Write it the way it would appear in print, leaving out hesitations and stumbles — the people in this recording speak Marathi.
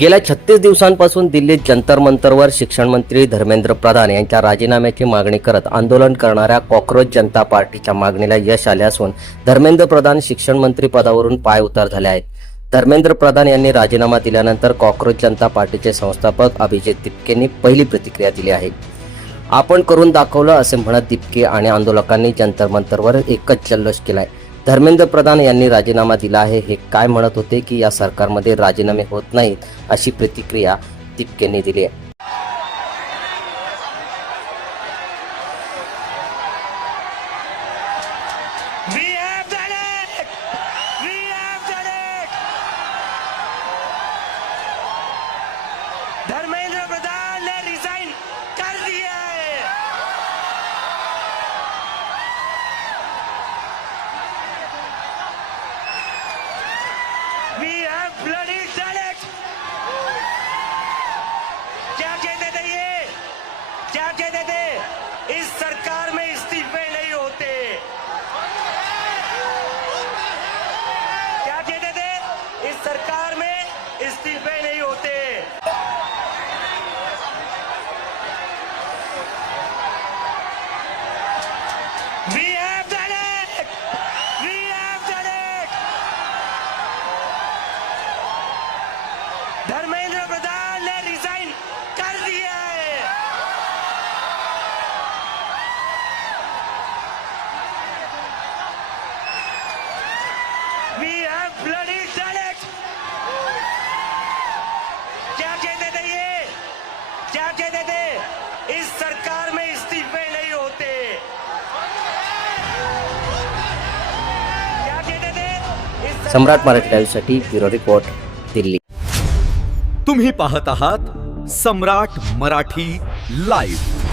गेल्या 36 दिवसांपासून दिल्लीत जंतर मंतरवर शिक्षण मंत्री धर्मेंद्र प्रधान यांच्या राजीनाम्याची मागणी करत आंदोलन करणाऱ्या कॉक्रोच जनता पार्टीच्या मागणीला यश आले असून धर्मेंद्र प्रधान शिक्षण मंत्री पदावरून पायउतार झाले आहेत। धर्मेंद्र प्रधान यांनी राजीनामा दिल्यानंतर कॉक्रोच जनता पार्टीचे संस्थापक अभिजित दिपकेंनी पहिली प्रतिक्रिया दिली आहे। आपण करून दाखवलं असे म्हणत दिपके आणि आंदोलकांनी जंतर मंतरवर एकच जल्लोष केलाय। धर्मेंद्र प्रधान यांनी राजीनामा दिला आहे हे काय म्हणत होते की या सरकारमध्ये राजीनामे होत नाहीत अशी प्रतिक्रिया दिपकेंनी दिली आहे। धर्मेंद्र प्रधान ने रिजाइन कर दिया है। We have bloody done it। क्या कहते थे ये? क्या कहते थे? इस सरकार में इस्तीफे नहीं होते। क्या कहते थे? इस सरकार में इस्तीफे नहीं होते। We have done it! We have done it! Dharmendra Pradhan ने रिजाइन कर दिया है। We have bloody done it! क्या कहते थे ये? क्या कहते थे? इस सरकार में इस्तीफे नहीं होते। सम्राट मराठी लाईव्हसाठी ब्युरो रिपोर्ट, दिल्ली। तुम्ही पाहत आहात सम्राट मराठी लाईव्ह।